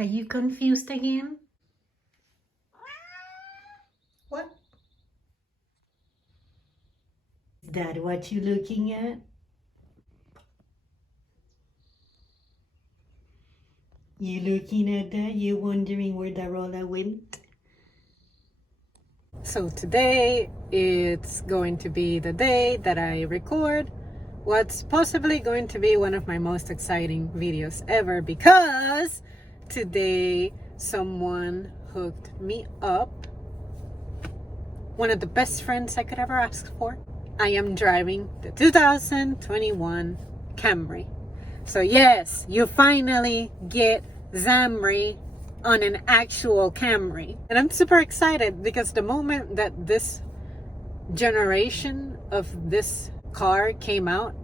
Are you confused again? What? Is that what you're looking at? You looking at that? You wondering where the roller went? So today it's going to be the day that I record what's possibly going to be one of my most exciting videos ever, because today someone hooked me up. One of the best friends I could ever ask for. I am driving the 2021 Camry. So yes, you finally get Xamry on an actual Camry. And I'm super excited because the moment that this generation of this car came out,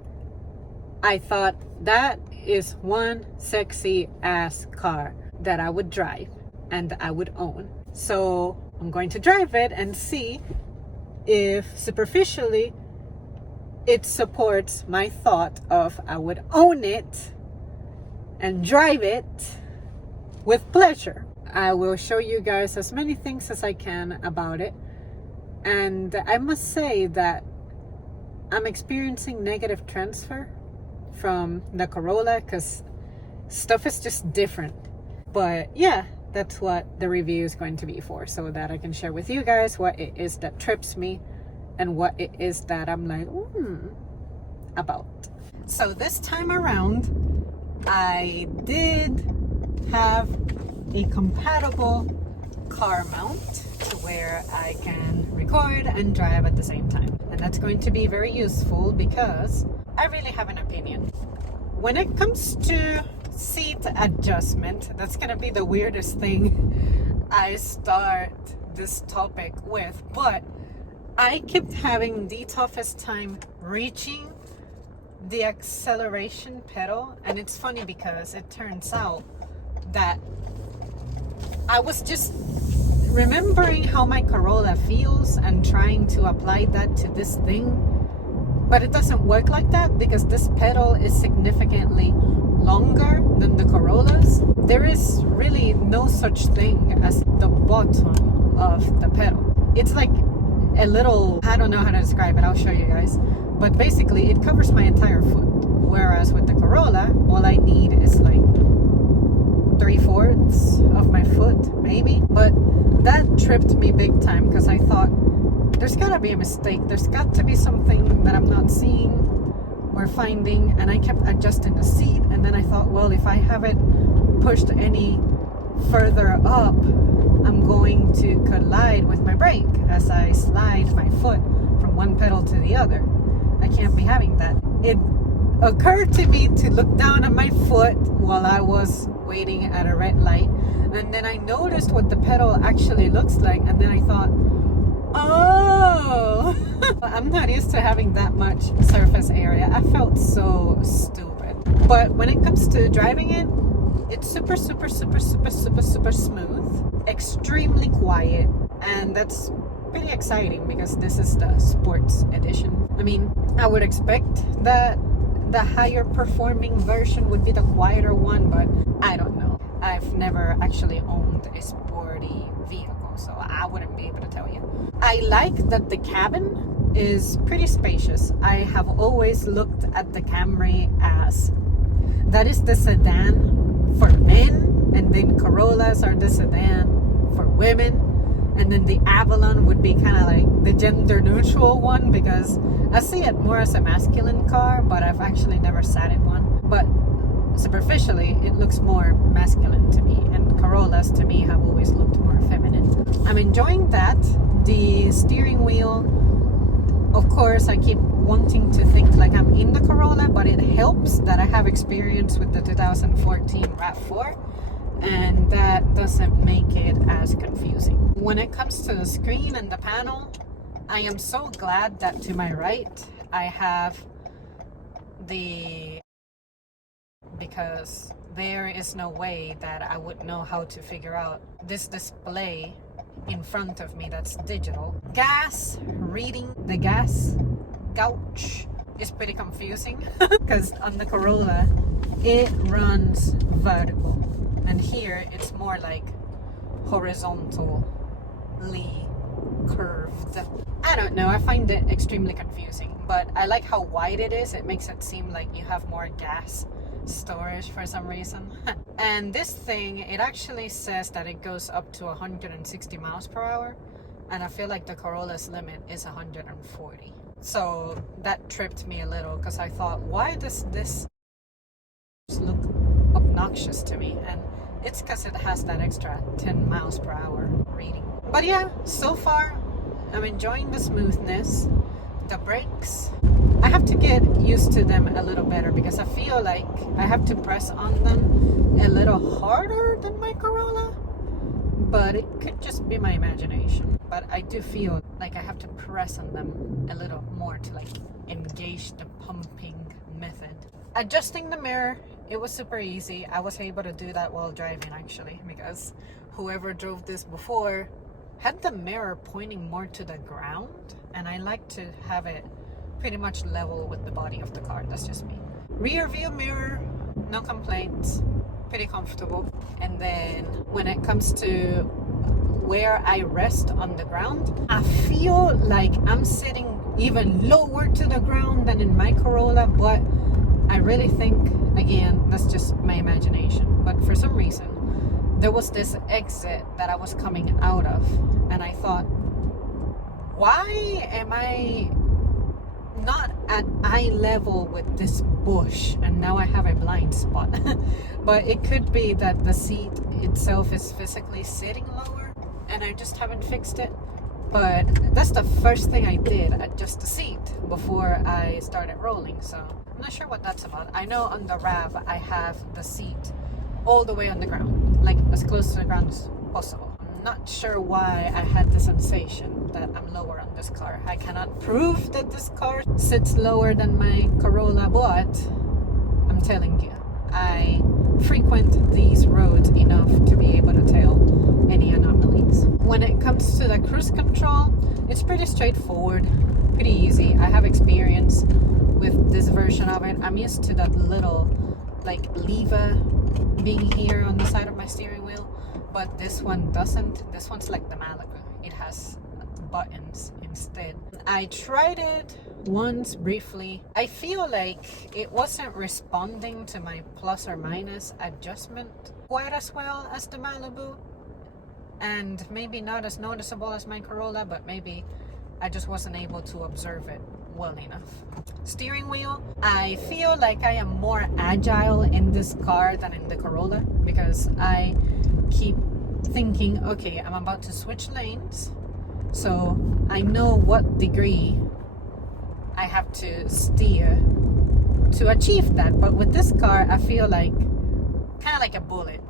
I thought that is one sexy ass car that I would drive and I would own. So I'm going to drive it and see if superficially it supports my thought of I would own it and drive it with pleasure. I will show you guys as many things as I can about it. And I must say that I'm experiencing negative transfer from the Corolla because stuff is just different. But yeah, that's what the review is going to be for, so that I can share with you guys what it is that trips me and what it is that I'm like, about. So this time around, I did have a compatible car mount to where I can record and drive at the same time. And that's going to be very useful because I really have an opinion. When it comes to seat adjustment, that's gonna be the weirdest thing I start this topic with, but I kept having the toughest time reaching the acceleration pedal. And it's funny because it turns out that I was just remembering how my Corolla feels and trying to apply that to this thing, but it doesn't work like that because this pedal is significantly longer than the Corollas. There is really no such thing as the bottom of the pedal. It's like a little, I don't know how to describe it, I'll show you guys, but basically it covers my entire foot, whereas with the Corolla all I need is like 3/4 of my foot maybe. But that tripped me big time because I thought there's gotta be a mistake, there's got to be something that I'm not seeing or finding, and I kept adjusting the seat. And then I thought, well, if I have it pushed any further up, I'm going to collide with my brake as I slide my foot from one pedal to the other. I can't be having that. It occurred to me to look down at my foot while I was waiting at a red light, and then I noticed what the pedal actually looks like, and then I thought, oh, I'm not used to having that much surface area. I felt so stupid. But when it comes to driving it, it's super smooth, extremely quiet, and that's pretty exciting because this is the sports edition. I mean, I would expect that the higher performing version would be the quieter one, but I don't know. I've never actually owned a sporty vehicle, so I wouldn't be able to tell you. I like that the cabin is pretty spacious. I have always looked at the Camry as that is the sedan for men, and then Corollas are the sedan for women, and then the Avalon would be kind of like the gender neutral one, because I see it more as a masculine car, but I've actually never sat in one. But superficially, it looks more masculine to me, and Corollas to me have always looked more feminine. I'm enjoying that. The steering wheel, of course, I keep wanting to think like I'm in the Corolla, but it helps that I have experience with the 2014 RAV4, and that doesn't make it as confusing. When it comes to the screen and the panel, I am so glad that to my right I have the, because there is no way that I would know how to figure out this display in front of me that's digital. Gas reading, the gas gauge is pretty confusing because on the Corolla it runs vertical. and here it's more like horizontally curved. I don't know, I find it extremely confusing, but I like how wide it is. It makes it seem like you have more gas storage for some reason. And this thing, it actually says that it goes up to 160 miles per hour, and I feel like the Corolla's limit is 140. So that tripped me a little, because I thought, why does this look obnoxious to me? And it's because it has that extra 10 miles per hour reading. But yeah, so far I'm enjoying the smoothness. The brakes, I have to get used to them a little better, because I feel like I have to press on them a little harder than my Corolla, but it could just be my imagination. But I do feel like I have to press on them a little more to like engage the pumping method. Adjusting the mirror, it was super easy. I was able to do that while driving, actually, because whoever drove this before had the mirror pointing more to the ground, and I like to have it pretty much level with the body of the car. That's just me. Rear view mirror, no complaints, pretty comfortable. And then when it comes to where I rest on the ground, I feel like I'm sitting even lower to the ground than in my Corolla, but I really think, again, that's just my imagination, but for some reason there was this exit that I was coming out of, and I thought, why am I not at eye level with this bush? And now I have a blind spot. But it could be that the seat itself is physically sitting lower and I just haven't fixed it. But that's the first thing I did, adjust the seat before I started rolling. So I'm not sure what that's about. I know on the RAV I have the seat all the way on the ground, like as close to the ground as possible. I'm not sure why I had the sensation that I'm lower on this car. I cannot prove that this car sits lower than my Corolla, but I'm telling you, I frequent these roads enough to be able to tell any anomalies. When it comes to the cruise control, it's pretty straightforward, pretty easy. I have experience with this version of it. I'm used to that little like lever being here on the side of my steering wheel, but this one doesn't. This one's like the Malibu. It has buttons instead. I tried it once briefly. I feel like it wasn't responding to my plus or minus adjustment quite as well as the Malibu, and maybe not as noticeable as my Corolla, but maybe I just wasn't able to observe it well enough. Steering wheel, I feel like I am more agile in this car than in the Corolla, because I keep thinking, okay, I'm about to switch lanes, so I know what degree I have to steer to achieve that. But with this car, I feel like kind of like a bullet.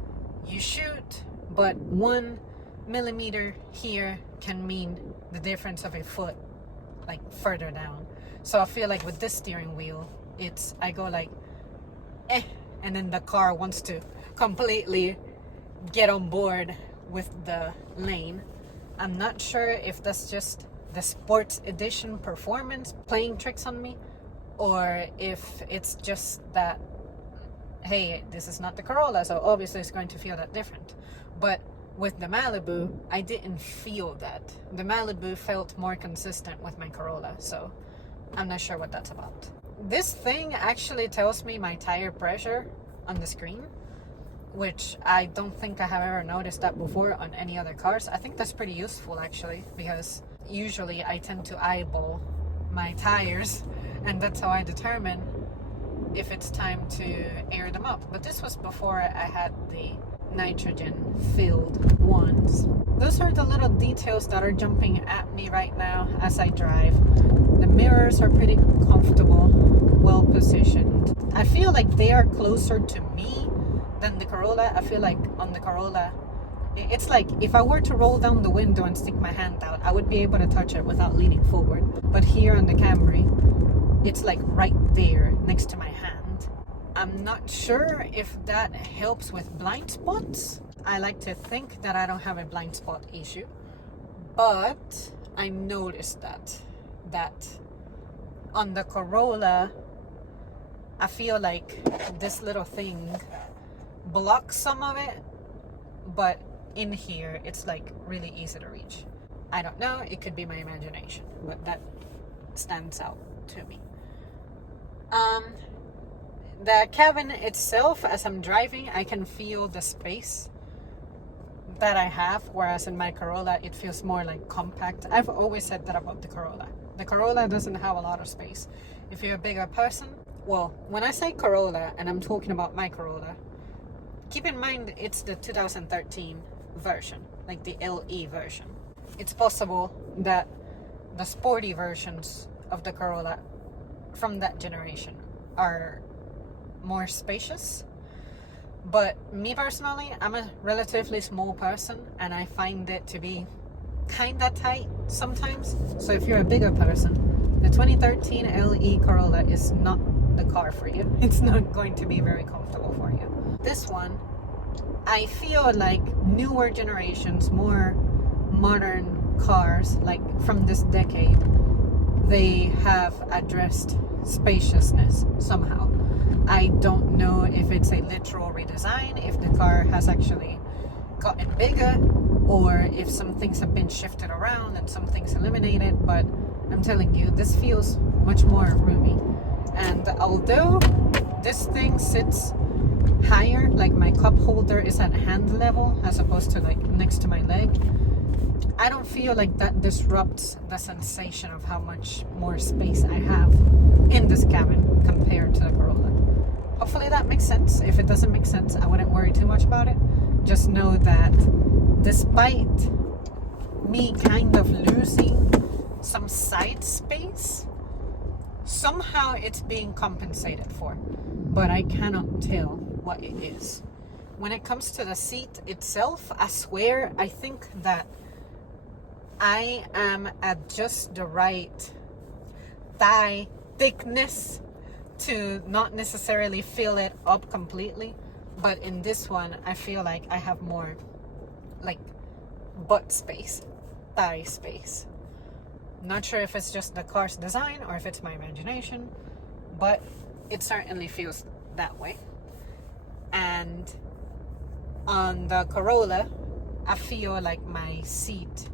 You shoot, but 1 millimeter here can mean the difference of a foot like further down. So I feel like with this steering wheel, I go like and then the car wants to completely get on board with the lane. I'm not sure if that's just the sports edition performance playing tricks on me, or if it's just that, hey, this is not the Corolla, so obviously it's going to feel that different. But with the Malibu, I didn't feel that. The Malibu felt more consistent with my Corolla, so I'm not sure what that's about. This thing actually tells me my tire pressure on the screen, which I don't think I have ever noticed that before on any other cars. I think that's pretty useful, actually, because usually I tend to eyeball my tires, and that's how I determine if it's time to air them up. But this was before I had the nitrogen filled ones. Those are the little details that are jumping at me right now as I drive. The mirrors are pretty comfortable, well positioned. I feel like they are closer to me than the Corolla. I feel like on the Corolla, it's like if I were to roll down the window and stick my hand out, I would be able to touch it without leaning forward. But here on the Camry, it's like right there next to my hand. I'm not sure if that helps with blind spots. I like to think that I don't have a blind spot issue, but I noticed that on the Corolla, I feel like this little thing blocks some of it, but in here it's like really easy to reach. I don't know, it could be my imagination, but that stands out to me. The cabin itself, as I'm driving, I can feel the space that I have, whereas in my Corolla it feels more like compact. I've always said that about the Corolla. The Corolla doesn't have a lot of space. If you're a bigger person, well, when I say Corolla and I'm talking about my Corolla, keep in mind it's the 2013 version, like the LE version. It's possible that the sporty versions of the Corolla from that generation are more spacious. But me personally, I'm a relatively small person and I find it to be kind of tight sometimes. So if you're a bigger person, the 2013 LE Corolla is not the car for you. It's not going to be very comfortable for you. This one, I feel like newer generations, more modern cars, like from this decade, they have addressed spaciousness somehow. I don't know if it's a literal redesign, if the car has actually gotten bigger, or if some things have been shifted around and some things eliminated, but I'm telling you, this feels much more roomy. And although this thing sits higher, like my cup holder is at hand level as opposed to like next to my leg, I don't feel like that disrupts the sensation of how much more space I have in this cabin compared to the Corolla. Hopefully that makes sense. If it doesn't make sense, I wouldn't worry too much about it. Just know that despite me kind of losing some side space, somehow it's being compensated for, but I cannot tell what it is. When it comes to the seat itself, I swear, I think that I am at just the right thigh thickness to not necessarily fill it up completely, but in this one I feel like I have more like butt space, thigh space. Not sure if it's just the car's design or if it's my imagination, but it certainly feels that way. And on the Corolla, I feel like my seat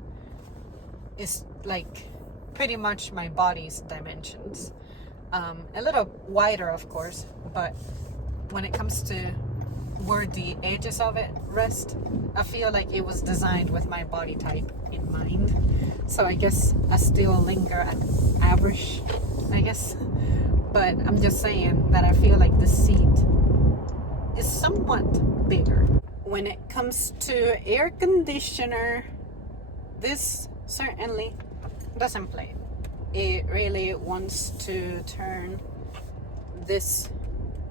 is like pretty much my body's dimensions. A little wider, of course, but when it comes to where the edges of it rest, I feel like it was designed with my body type in mind. So I guess I still linger at average, I guess. But I'm just saying that I feel like the seat is somewhat bigger. When it comes to air conditioner, this certainly doesn't play. It really wants to turn this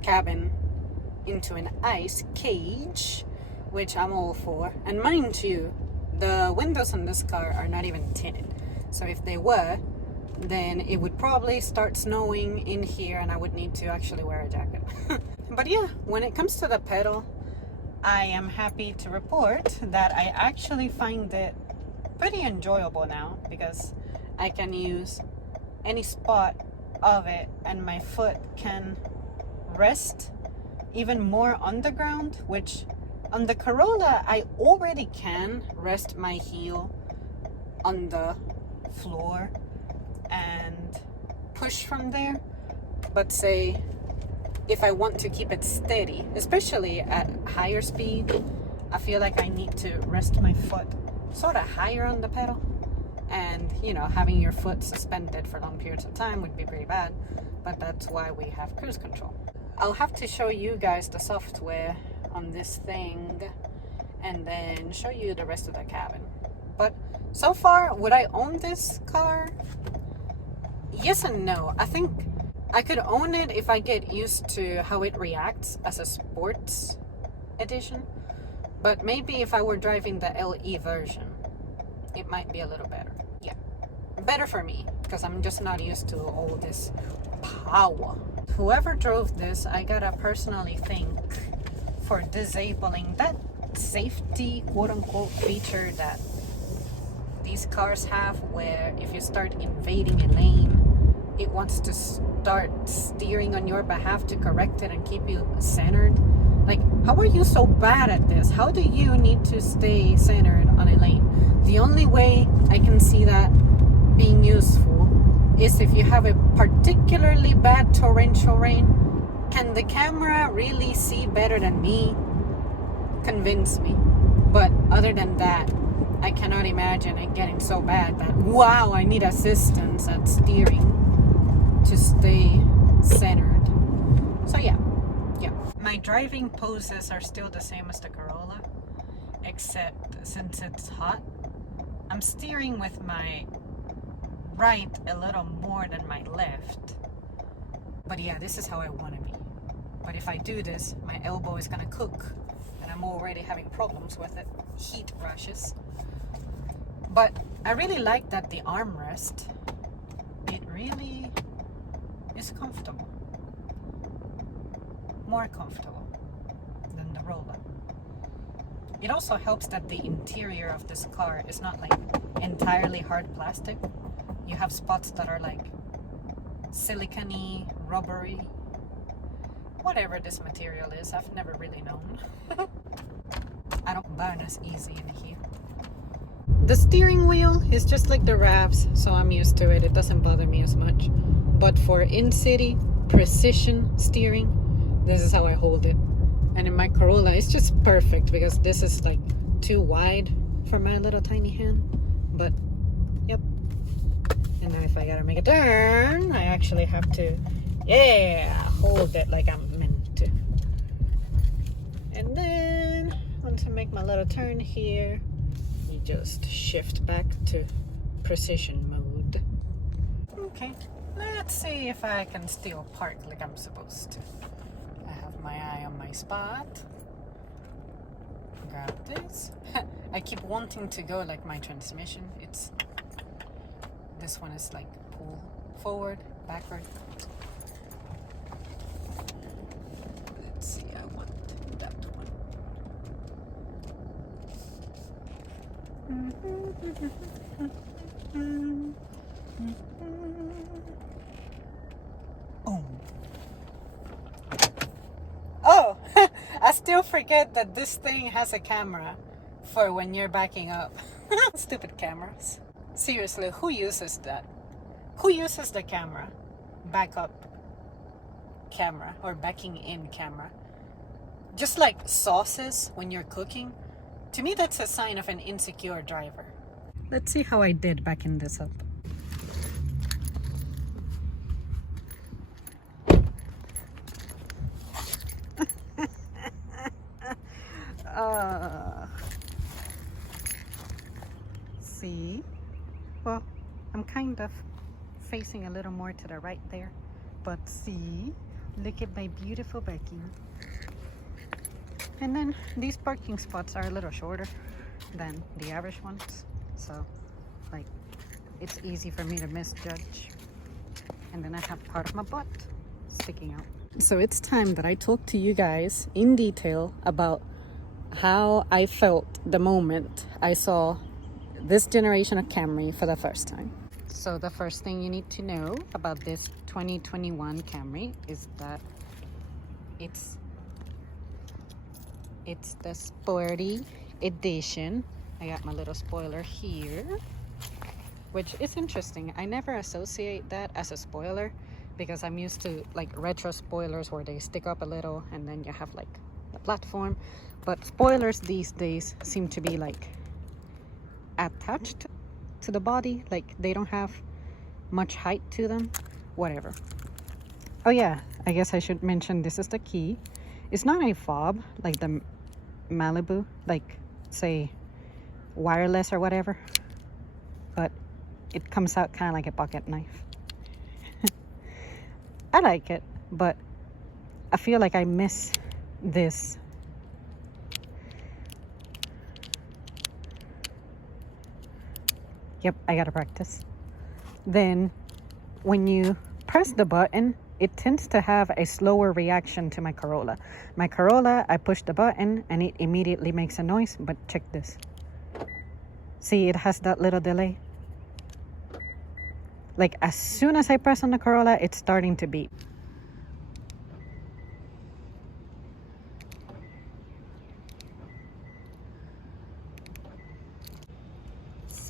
cabin into an ice cage, which I'm all for. And mind you, the windows on this car are not even tinted. So if they were, then it would probably start snowing in here and I would need to actually wear a jacket. But yeah, when it comes to the pedal, I am happy to report that I actually find it pretty enjoyable now, because I can use any spot of it and my foot can rest even more on the ground, which on the Corolla I already can rest my heel on the floor and push from there. But say if I want to keep it steady, especially at higher speed, I feel like I need to rest my foot sort of higher on the pedal. And, you know, having your foot suspended for long periods of time would be pretty bad. But that's why we have cruise control. I'll have to show you guys the software on this thing and then show you the rest of the cabin. But so far, would I own this car? Yes and no. I think I could own it if I get used to how it reacts as a sports edition. But maybe if I were driving the LE version, it might be a little better. Yeah, better for me, because I'm just not used to all this power. Whoever drove this, I gotta personally thank for disabling that safety quote-unquote feature that these cars have, where if you start invading a lane, it wants to start steering on your behalf to correct it and keep you centered. Like, how are you so bad at this? How do you need to stay centered on a lane? The only way I can see that being useful is if you have a particularly bad torrential rain. Can the camera really see better than me? Convince me. But other than that, I cannot imagine it getting so bad that, wow, I need assistance at steering to stay centered. So yeah. My driving poses are still the same as the Corolla, except since it's hot, I'm steering with my right a little more than my left. But yeah, this is how I want to be. But if I do this, my elbow is gonna cook, and I'm already having problems with it. Heat rashes. But I really like that the armrest, it really is comfortable. More comfortable than the roller. It also helps that the interior of this car is not like entirely hard plastic. You have spots that are like silicone-y, rubbery, whatever this material is. I've never really known. I don't burn as easy in here. The steering wheel is just like the Ravs, so I'm used to it. It doesn't bother me as much. But for in-city precision steering, this is how I hold it. And in my Corolla, it's just perfect because this is like too wide for my little tiny hand. But yep. And now if I gotta make a turn, I actually have to, hold it like I'm meant to. And then once I make my little turn here, you just shift back to precision mode. Okay, let's see if I can still park like I'm supposed to. I have my eye on my spot. Grab this. I keep wanting to go like my transmission. This one is like pull forward, backward. Let's see, I want that one. Boom. Oh, I still forget that this thing has a camera for when you're backing up. Stupid cameras. Seriously, who uses that? Who uses the camera? Backup camera or backing in camera. Just like sauces when you're cooking. To me, that's a sign of an insecure driver. Let's see how I did backing this up. See? Well, I'm kind of facing a little more to the right there. But see? Look at my beautiful backing. And then these parking spots are a little shorter than the average ones. So, like, it's easy for me to misjudge. And then I have part of my butt sticking out. So it's time that I talk to you guys in detail about how I felt the moment I saw this generation of Camry for the first time. So the first thing you need to know about this 2021 Camry is that it's the sporty edition. I got my little spoiler here, which is interesting. I never associate that as a spoiler because I'm used to like retro spoilers where they stick up a little and then you have like the platform. But spoilers these days seem to be like attached to the body, like they don't have much height to them. Whatever. Oh yeah, I guess I should mention this is the key. It's not a fob like the Malibu, like say wireless or whatever, but it comes out kind of like a pocket knife. I like it, but I feel like I miss this. Yep, I gotta practice. Then when you press the button, it tends to have a slower reaction to my Corolla. My Corolla, I push the button and it immediately makes a noise, but check this. See, it has that little delay. Like as soon as I press on the Corolla, it's starting to beep.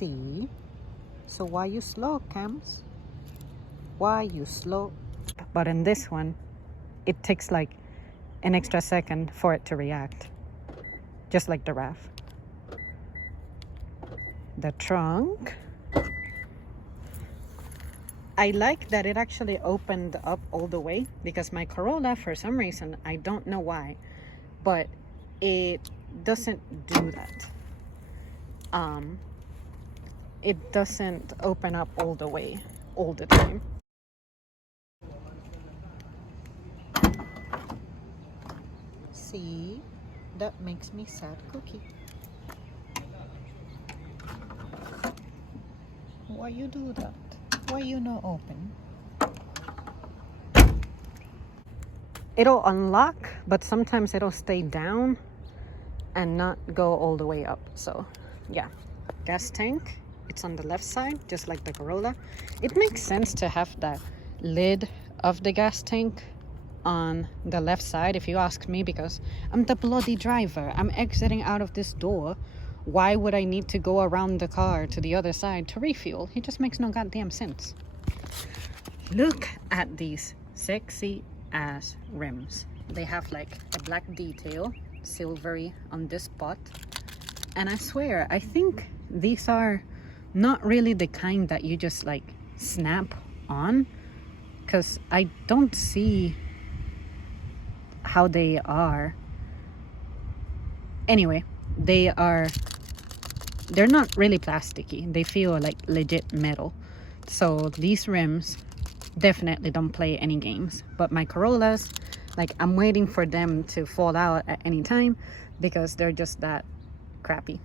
See? So why you slow, Cams? Why you slow? But in this one, it takes like an extra second for it to react. Just like the RAV. The trunk. I like that it actually opened up all the way, because my Corolla, for some reason, I don't know why, but it doesn't do that. It doesn't open up all the way all the time. See, that makes me sad, Cookie. Why you do that? Why you not open? It'll unlock, but sometimes it'll stay down and not go all the way up. So yeah, gas tank, it's on the left side, just like the Corolla. It makes sense to have the lid of the gas tank on the left side, if you ask me, because I'm the bloody driver. I'm exiting out of this door. Why would I need to go around the car to the other side to refuel? It just makes no goddamn sense. Look at these sexy ass rims. They have like a black detail, silvery on this spot. And I swear, I think these are not really the kind that you just like snap on, because I don't see how they are. Anyway, they're not really plasticky. They feel like legit metal. So these rims definitely don't play any games. But my Corollas, like, I'm waiting for them to fall out at any time because they're just that crappy.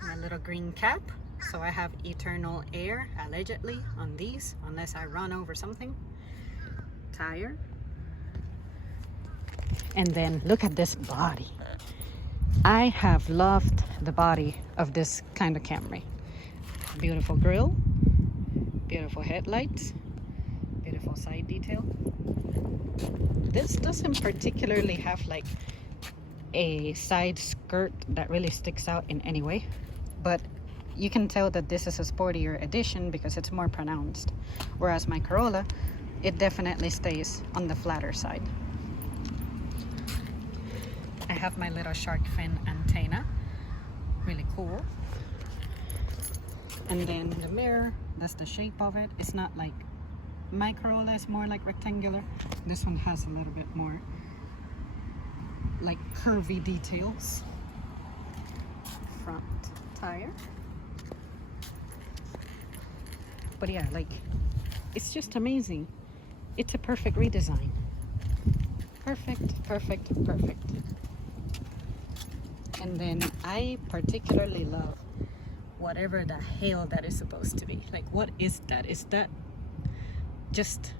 My little green cap. So I have eternal air, allegedly, on these, unless I run over something. Tire. And then look at this body. I have loved the body of this kind of Camry. Beautiful grille, beautiful headlights, beautiful side detail. This doesn't particularly have like a side skirt that really sticks out in any way, but you can tell that this is a sportier edition because it's more pronounced. Whereas my Corolla, it definitely stays on the flatter side. I have my little shark fin antenna, really cool. And then the mirror, that's the shape of it. It's not like, my Corolla is more like rectangular. This one has a little bit more like curvy details. Front tire. But yeah, like, it's just amazing. It's a perfect redesign. Perfect, perfect, perfect. And then I particularly love whatever the hell that is supposed to be. Like, what is that? Is that just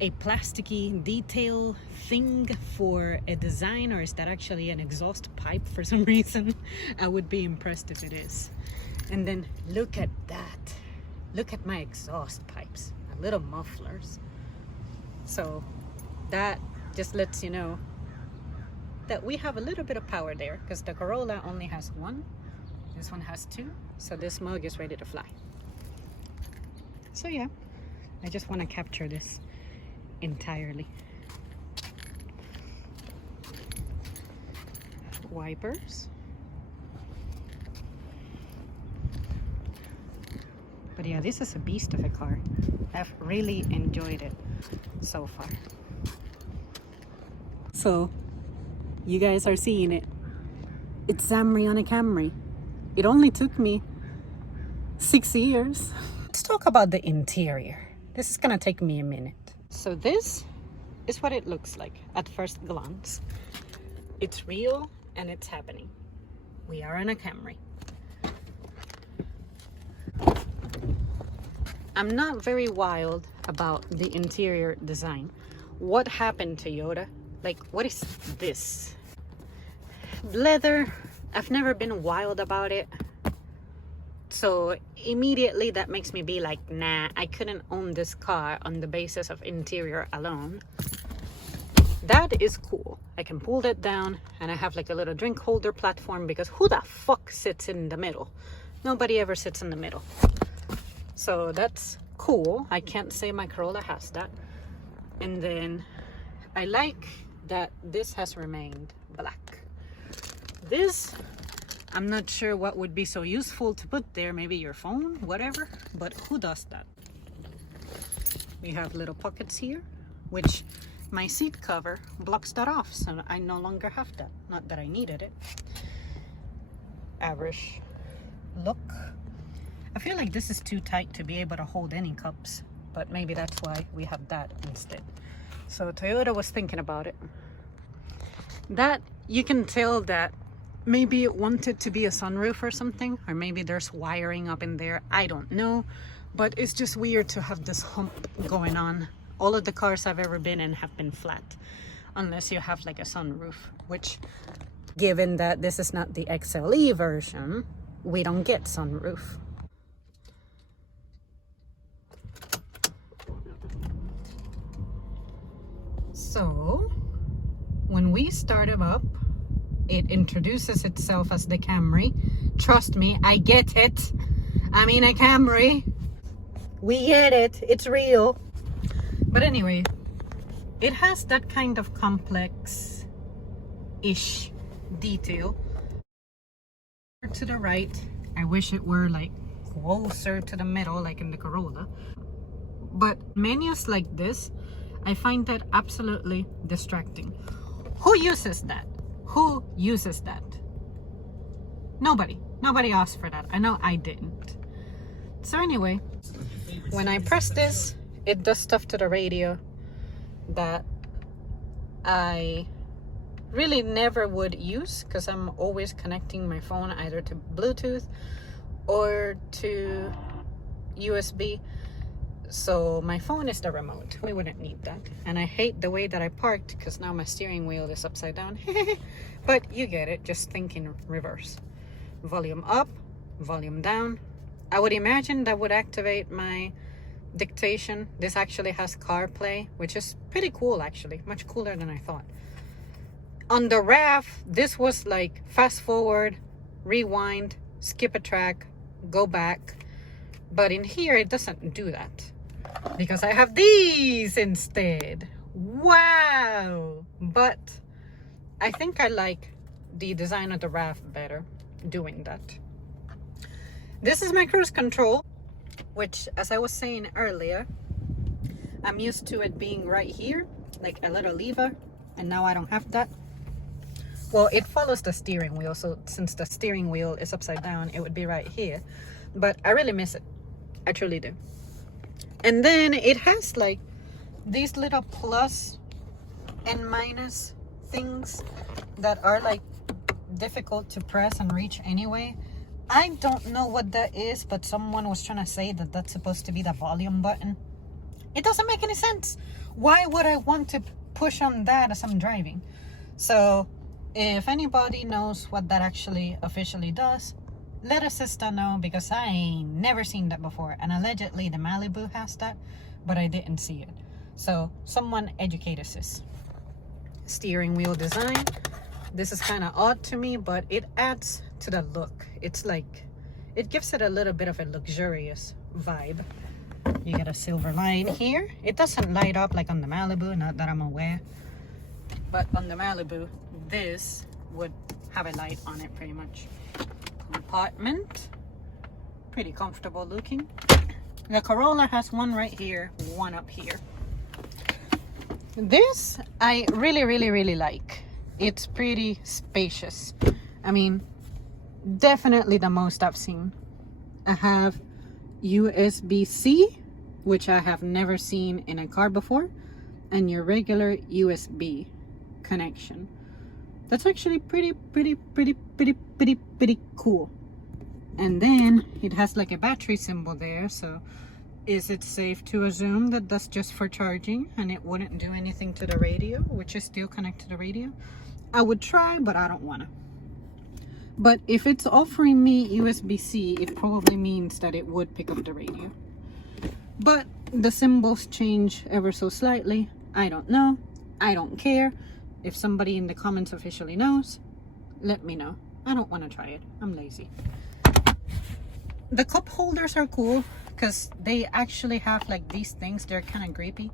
a plasticky detail thing for a design, or is that actually an exhaust pipe for some reason? I would be impressed if it is. And then look at that. Look at my exhaust pipes, my little mufflers. So that just lets you know that we have a little bit of power there, because the Corolla only has one, this one has two, so this mug is ready to fly. So yeah, I just want to capture this entirely. Wipers. But yeah, this is a beast of a car. I've really enjoyed it so far. So you guys are seeing it. It's Xamry on a Camry. It only took me 6 years. Let's talk about the interior. This is gonna take me a minute. So this is what it looks like at first glance. It's real and it's happening. We are on a Camry. I'm not very wild about the interior design. What happened to Toyota? Like, what is this? Leather, I've never been wild about it. So immediately that makes me be like, nah, I couldn't own this car on the basis of interior alone. That is cool. I can pull that down and I have like a little drink holder platform, because who the fuck sits in the middle? Nobody ever sits in the middle. So that's cool. I can't say my Corolla has that. And then I like that this has remained black. This, I'm not sure what would be so useful to put there. Maybe your phone, whatever. But who does that? We have little pockets here, which my seat cover blocks that off. So I no longer have that. Not that I needed it. Average look. I feel like this is too tight to be able to hold any cups. But maybe that's why we have that instead. So Toyota was thinking about it. That, you can tell that maybe it wanted to be a sunroof or something, or maybe there's wiring up in there. I don't know, but it's just weird to have this hump going on. All of the cars I've ever been in have been flat, unless you have like a sunroof, which, given that this is not the XLE version, we don't get sunroof. So when we start it up, it introduces itself as the Camry. Trust me, I get it. I mean, a Camry. We get it. It's real. But anyway, it has that kind of complex-ish detail. To the right, I wish it were like closer to the middle, like in the Corolla. But menus like this, I find that absolutely distracting. Who uses that? Who uses that? Nobody. Nobody asked for that. I know I didn't. So anyway, when I press this, it does stuff to the radio that I really never would use, because I'm always connecting my phone either to Bluetooth or to USB. So my phone is the remote. We wouldn't need that. And I hate the way that I parked, because now my steering wheel is upside down. But you get it. Just think in reverse. Volume up, volume down. I would imagine that would activate my dictation. This actually has CarPlay, which is pretty cool actually. Much cooler than I thought. On the RAV, this was like fast forward, rewind, skip a track, go back. But in here, it doesn't do that, because I have these instead. Wow! But I think I like the design of the RAV better doing that. This is my cruise control, which, as I was saying earlier, I'm used to it being right here, like a little lever, and now I don't have that. Well, it follows the steering wheel, so since the steering wheel is upside down, it would be right here. But I really miss it. I truly do. And then it has like these little plus and minus things that are like difficult to press and reach anyway. I don't know what that is, but someone was trying to say that that's supposed to be the volume button. It doesn't make any sense. Why would I want to push on that as I'm driving? So if anybody knows what that actually officially does, let a sister know, because I ain't never seen that before. And allegedly the Malibu has that, but I didn't see it. So someone educate us, sis. Steering wheel design. This is kind of odd to me, but it adds to the look. It's like, it gives it a little bit of a luxurious vibe. You get a silver line here. It doesn't light up like on the Malibu, not that I'm aware. But on the Malibu, this would have a light on it pretty much. Compartment, pretty comfortable looking. The Corolla has one right here, one up here. This I really like. It's pretty spacious. I mean, definitely the most I've seen. I have USB-C, which I have never seen in a car before, and your regular USB connection. That's actually pretty cool. And then it has like a battery symbol there, so is it safe to assume that that's just for charging and it wouldn't do anything to the radio, which is still connected to the radio? I would try, but I don't want to. But if it's offering me USB-C, it probably means that it would pick up the radio. But the symbols change ever so slightly. I don't know. I don't care. If somebody in the comments officially knows, let me know. I don't want to try it. I'm lazy. The cup holders are cool because they actually have like these things. They're kind of grippy.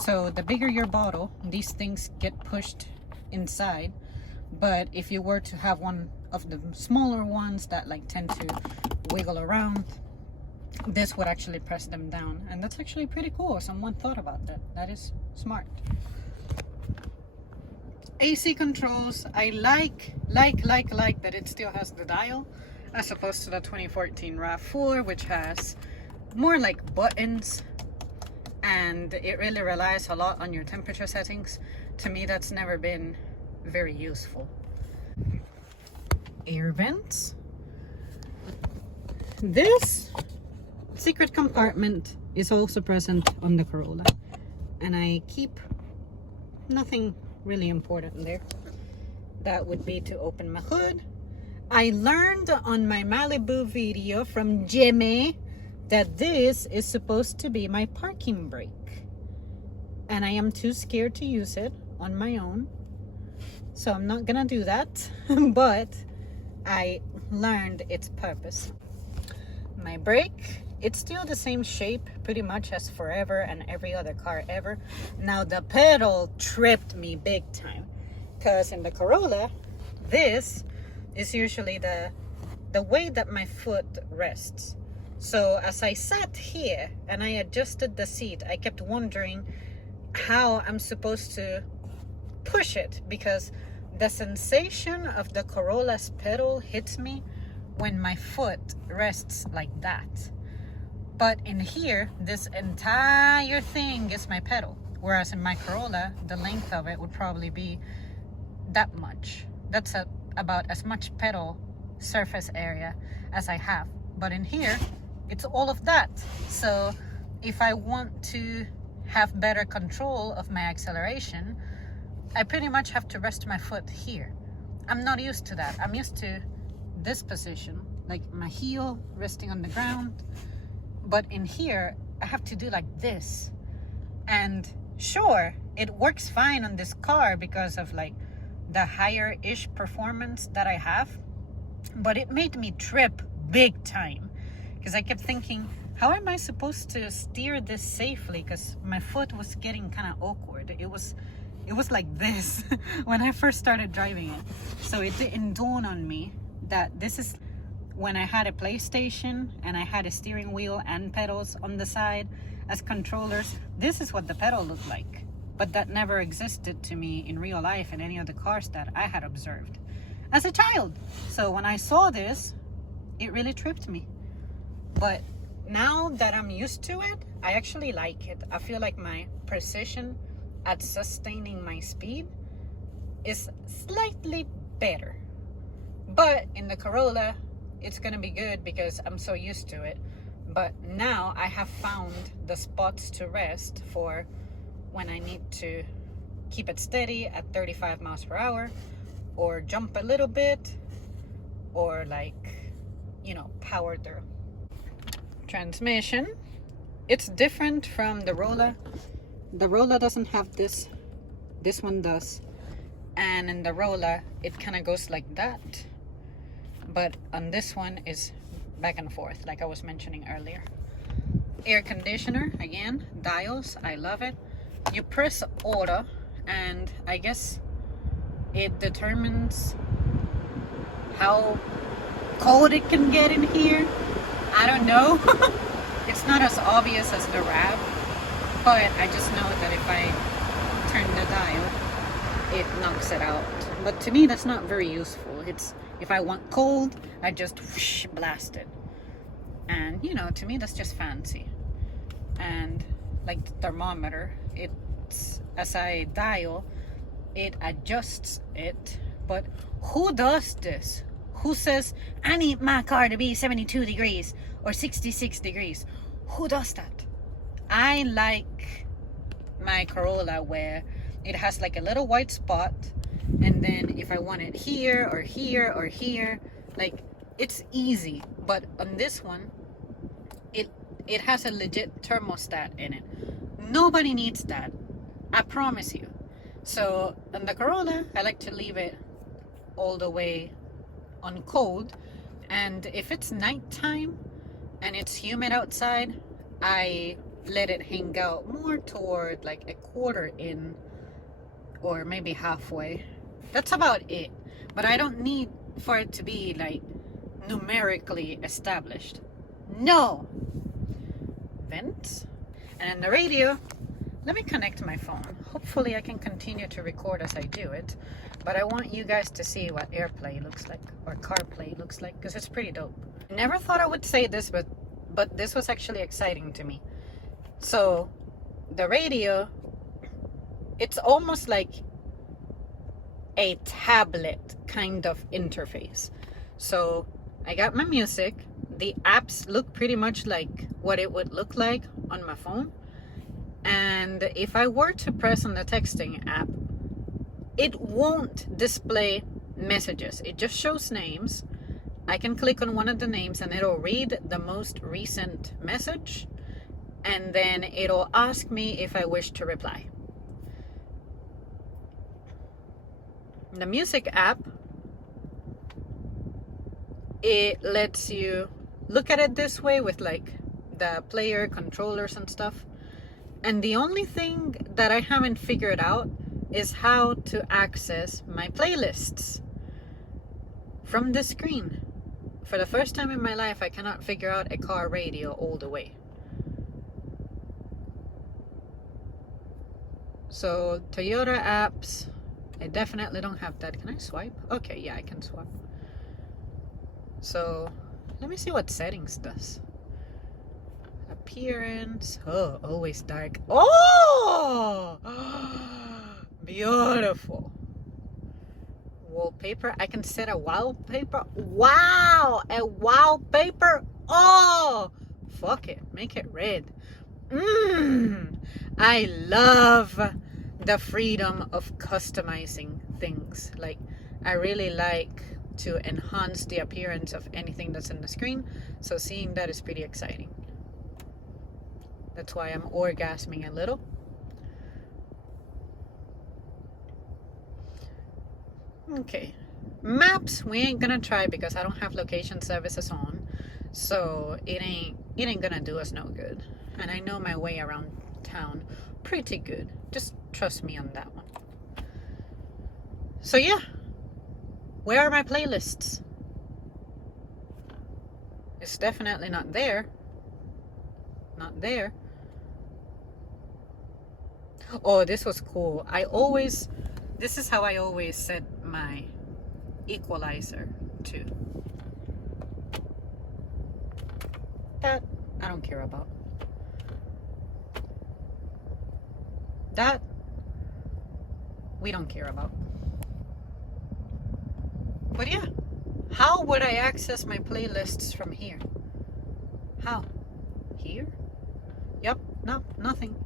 So the bigger your bottle, these things get pushed inside. But if you were to have one of the smaller ones that like tend to wiggle around, this would actually press them down. And that's actually pretty cool. Someone thought about that. That is smart. AC controls, I like that it still has the dial, as opposed to the 2014 RAV4, which has more like buttons, and it really relies a lot on your temperature settings. To me, that's never been very useful. Air vents. This secret compartment is also present on the Corolla, and I keep nothing really important there. That would be to open my hood. I learned on my Malibu video from Xamry that this is supposed to be my parking brake, and I am too scared to use it on my own, so I'm not gonna do that. But I learned its purpose. My brake, it's still the same shape pretty much as forever and every other car ever. Now the pedal tripped me big time, because in the Corolla, this is usually the way that my foot rests. So as I sat here and I adjusted the seat, I kept wondering how I'm supposed to push it, because the sensation of the Corolla's pedal hits me when my foot rests like that. But in here, this entire thing is my pedal. Whereas in my Corolla, the length of it would probably be that much. That's about as much pedal surface area as I have. But in here, it's all of that. So if I want to have better control of my acceleration, I pretty much have to rest my foot here. I'm not used to that. I'm used to this position, like my heel resting on the ground. But in here, I have to do like this. And sure, it works fine on this car because of like the higher-ish performance that I have. But it made me trip big time, because I kept thinking, how am I supposed to steer this safely? Because my foot was getting kind of awkward. It was like this when I first started driving it. So it didn't dawn on me that this is when I had a PlayStation and I had a steering wheel and pedals on the side as controllers. This is what the pedal looked like. But that never existed to me in real life in any of the cars that I had observed as a child. So when I saw this, it really tripped me. But now that I'm used to it, I actually like it. I feel like my precision at sustaining my speed is slightly better. But in the Corolla, it's gonna be good because I'm so used to it. But now I have found the spots to rest for when I need to keep it steady at 35 miles per hour, or jump a little bit, or like, you know, power through. Transmission, it's different from the Rolla. The Rolla doesn't have this one does, and in the Rolla it kind of goes like that, but on this one is back and forth, like I was mentioning earlier. Air conditioner, again, dials, I love it. You press auto and I guess it determines how cold it can get in here. I don't know. It's not as obvious as the RAV, but I just know that if I turn the dial, it knocks it out. But to me, that's not very useful. It's, if I want cold, I just whoosh, blast it. And you know, to me, that's just fancy. And like the thermometer, it's, as I dial, it adjusts it. But who does this? Who says, I need my car to be 72 degrees or 66 degrees? Who does that? I like my Corolla where it has like a little white spot, and then if I want it here or here or here, like it's easy. But on this one, it has a legit thermostat in it. Nobody needs that, I promise you. So on the Corolla, I like to leave it all the way on cold, and if it's nighttime and it's humid outside, I let it hang out more toward like a quarter in, or maybe halfway. That's about it. But I don't need for it to be like numerically established. No. Vent. And in the radio, let me connect my phone. Hopefully I can continue to record as I do it. But I want you guys to see what AirPlay looks like, or CarPlay looks like, because it's pretty dope. Never thought I would say this, but this was actually exciting to me. So the radio, it's almost like a tablet kind of interface. So I got my music. The apps look pretty much like what it would look like on my phone. And if I were to press on the texting app, it won't display messages. It just shows names. I can click on one of the names and it'll read the most recent message. And then it'll ask me if I wish to reply. The music app, it lets you look at it this way with like the player controllers and stuff. And the only thing that I haven't figured out is how to access my playlists from the screen. For the first time in my life, I cannot figure out a car radio all the way. So Toyota apps, I definitely don't have that. Can I swipe? Okay, yeah, I can swipe. So let me see what settings does. Appearance. Oh, always dark. Oh, beautiful. Wallpaper. I can set a wallpaper. Wow, a wallpaper. Oh, fuck it. Make it red. I love the freedom of customizing things. Like, I really like to enhance the appearance of anything that's in the screen. So seeing that is pretty exciting. That's why I'm orgasming a little. Okay. Maps, we ain't gonna try because I don't have location services on. So it ain't gonna do us no good. And I know my way around town pretty good. Just trust me on that one. So yeah. Where are my playlists? It's definitely not there. Not there. Oh, this was cool. This is how I always set my equalizer to. That I don't care about. That we don't care about. But yeah, how would I access my playlists from here? How? Here? Yep, no, nothing.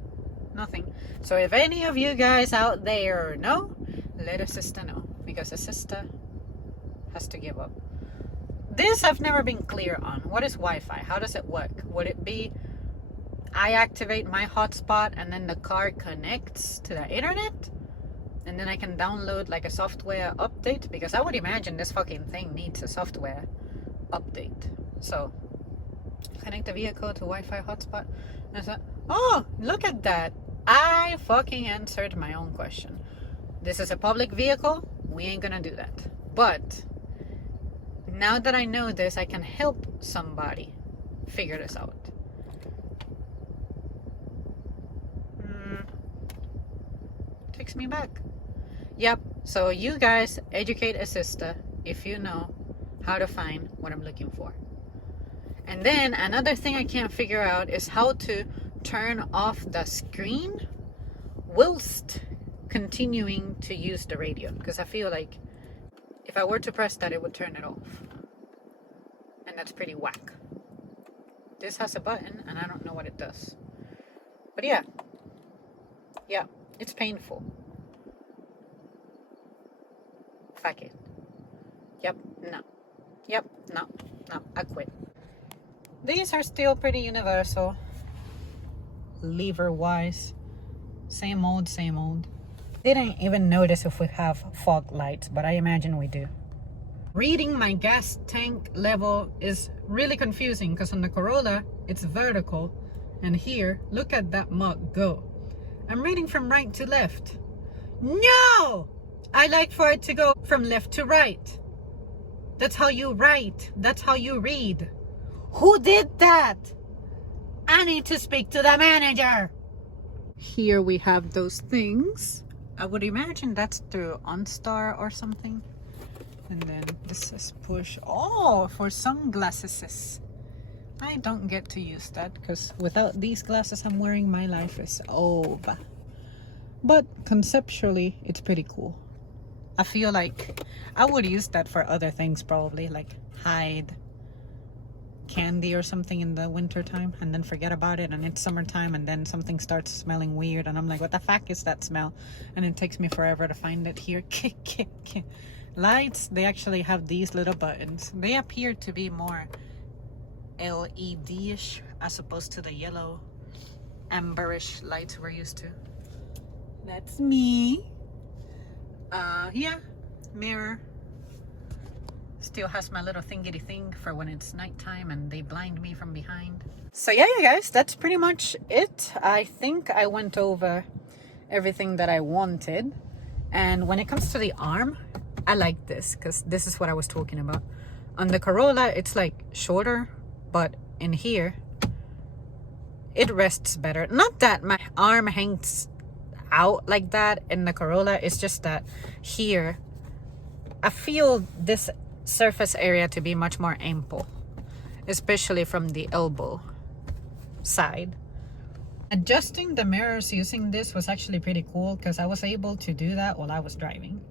So if any of you guys out there know, let a sister know, because a sister has to give up. This I've never been clear on. What is Wi-Fi? How does it work? Would it be I activate my hotspot and then the car connects to the internet? And then I can download like a software update? Because I would imagine this fucking thing needs a software update. So, connect the vehicle to Wi-Fi hotspot. And I said, oh, look at that. I fucking answered my own question. This is a public vehicle. We ain't gonna do that. But now that I know this, I can help somebody figure this out. Takes me back. Yep. So you guys educate a sister if you know how to find what I'm looking for. And then another thing I can't figure out is how to turn off the screen whilst continuing to use the radio, because I feel like if I were to press that, it would turn it off, and that's pretty whack. This has a button and I don't know what it does, but yeah, it's painful. Fuck it. No, I quit. These are still pretty universal. Lever wise, same old. Didn't even notice if we have fog lights, but I imagine we do. Reading my gas tank level is really confusing because on the Corolla, it's vertical. And here, look at that mug go. I'm reading from right to left. No! I like for it to go from left to right. That's how you write. That's how you read. Who did that? I need to speak to the manager. Here we have those things. I would imagine that's through OnStar or something. And then this is push. Oh, for sunglasses. I don't get to use that because without these glasses I'm wearing, my life is over. But conceptually, it's pretty cool. I feel like I would use that for other things probably, like hide candy or something in the winter time and then forget about it, and it's summertime and then something starts smelling weird and I'm like, what the fuck is that smell? And it takes me forever to find it here. Lights, they actually have these little buttons. They appear to be more LED-ish as opposed to the yellow amberish lights we're used to. That's me. Yeah, mirror. Still has my little thingy thing for when it's nighttime and they blind me from behind. So yeah, you guys, that's pretty much it. I think I went over everything that I wanted. And when it comes to the arm, I like this because this is what I was talking about. On the Corolla, it's like shorter, but in here, it rests better. Not that my arm hangs out like that in the Corolla, it's just that here I feel this surface area to be much more ample, especially from the elbow side. Adjusting the mirrors using this was actually pretty cool because I was able to do that while I was driving.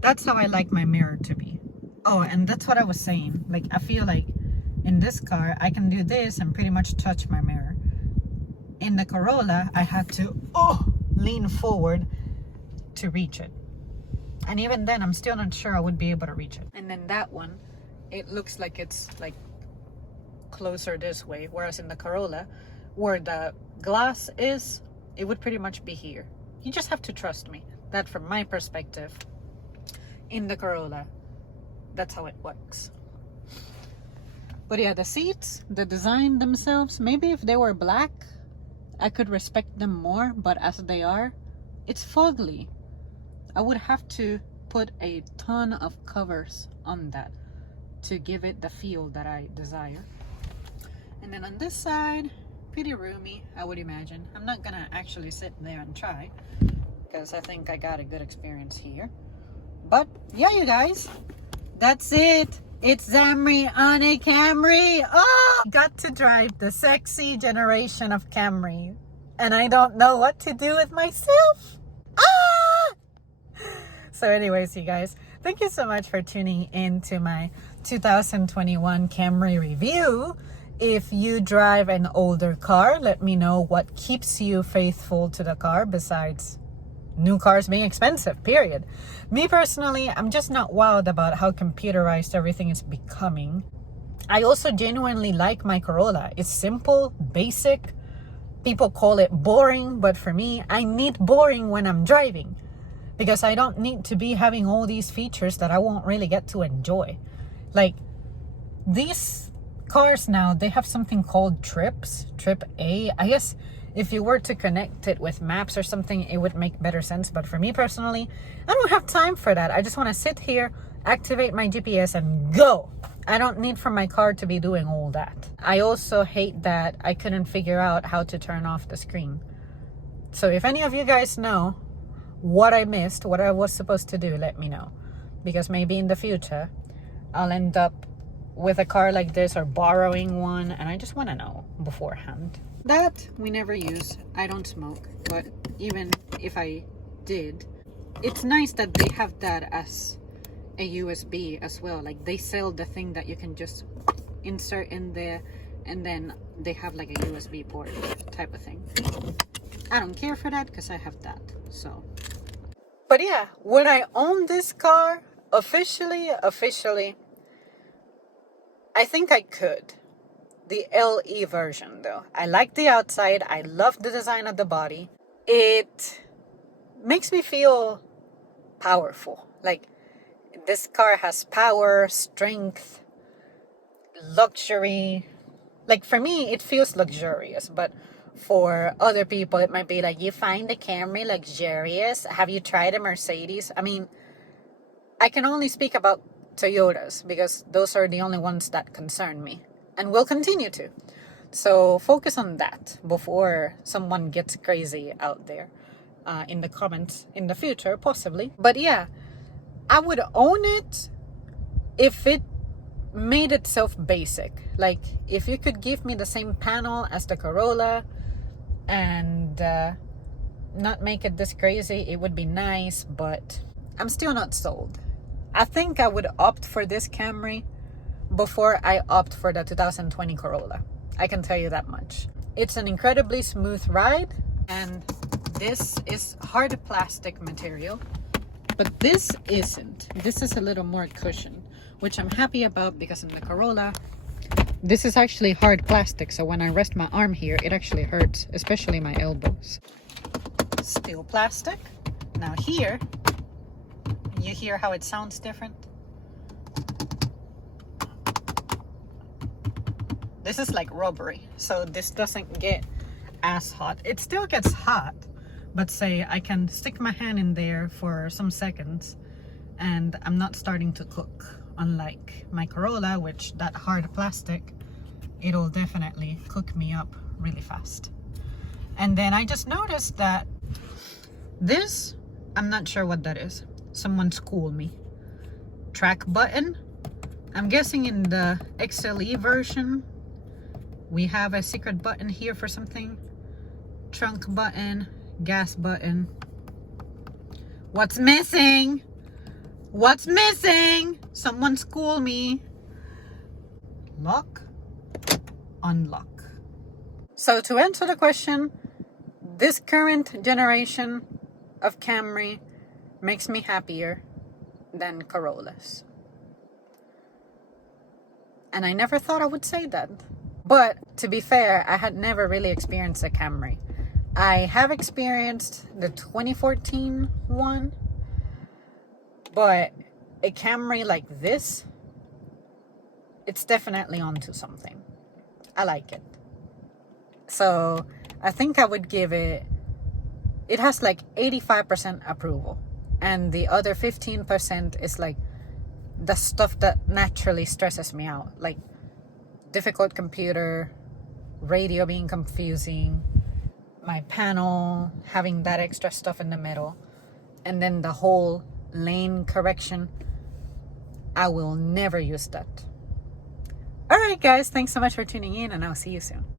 That's how I like my mirror to be. Oh, and that's what I was saying, like I feel like in this car I can do this and pretty much touch my mirror. In the Corolla I had to lean forward to reach it, and even then I'm still not sure I would be able to reach it. And then that one, it looks like it's like closer this way, whereas in the Corolla, where the glass is, it would pretty much be here. You just have to trust me that from my perspective in the Corolla, that's how it works. But yeah, the seats, the design themselves, maybe if they were black I could respect them more, but as they are, it's fugly. I would have to put a ton of covers on that to give it the feel that I desire. And then on this side, pretty roomy, I would imagine. I'm not gonna actually sit there and try because I think I got a good experience here. But yeah, you guys, that's it. It's Xamry on a Camry. Oh, got to drive the sexy generation of Camry, and I don't know what to do with myself. So anyways, you guys, thank you so much for tuning in to my 2021 Camry review. If you drive an older car, let me know what keeps you faithful to the car besides new cars being expensive, period. Me personally, I'm just not wowed about how computerized everything is becoming. I also genuinely like my Corolla. It's simple, basic. People call it boring, but for me, I need boring when I'm driving because I don't need to be having all these features that I won't really get to enjoy. Like these cars now, they have something called trips, trip A. I guess if you were to connect it with maps or something, it would make better sense. But for me personally, I don't have time for that. I just want to sit here, activate my GPS and go. I don't need for my car to be doing all that. I also hate that I couldn't figure out how to turn off the screen. So if any of you guys know what I missed, what I was supposed to do, let me know. Because maybe in the future, I'll end up with a car like this or borrowing one, and I just want to know beforehand. That we never use. I don't smoke, but even if I did, it's nice that they have that as a USB as well. Like they sell the thing that you can just insert in there and then they have like a USB port type of thing. I don't care for that because I have that. So but yeah, when I own this car officially, I think I could. The LE version though. I like the outside. I love the design of the body. It makes me feel powerful. Like This car has power, strength, luxury. Like for me, it feels luxurious, but for other people, it might be like, you find the Camry luxurious? Have you tried a Mercedes? I mean, I can only speak about Toyotas because those are the only ones that concern me and will continue to. So focus on that before someone gets crazy out there in the comments in the future, possibly. But yeah, I would own it if it made itself basic. Like if you could give me the same panel as the Corolla and not make it this crazy, it would be nice, but I'm still not sold. I think I would opt for this Camry before I opt for the 2020 Corolla. I can tell you that much. It's an incredibly smooth ride, and this is hard plastic material, but this isn't. This is a little more cushioned, which I'm happy about because in the Corolla, this is actually hard plastic, so when I rest my arm here, it actually hurts, especially my elbows. Steel plastic. Now here, you hear how it sounds different? This is like rubbery, so this doesn't get as hot. It still gets hot, but say I can stick my hand in there for some seconds and I'm not starting to cook. Unlike my Corolla, which that hard plastic, it'll definitely cook me up really fast. And then I just noticed that this, I'm not sure what that is. Someone school me. Track button. I'm guessing in the XLE version, we have a secret button here for something. Trunk button, gas button. What's missing? What's missing? Someone school me. Lock, unlock. So to answer the question, this current generation of Camry makes me happier than Corollas. And I never thought I would say that. But to be fair, I had never really experienced a Camry. I have experienced the 2014 one, but a Camry like this, it's definitely onto something. I like it. So I think I would give it, it has like 85% approval. And the other 15% is like the stuff that naturally stresses me out. Like difficult computer, radio being confusing, my panel having that extra stuff in the middle, and then the whole lane correction. I will never use that. Alright guys, thanks so much for tuning in, and I'll see you soon.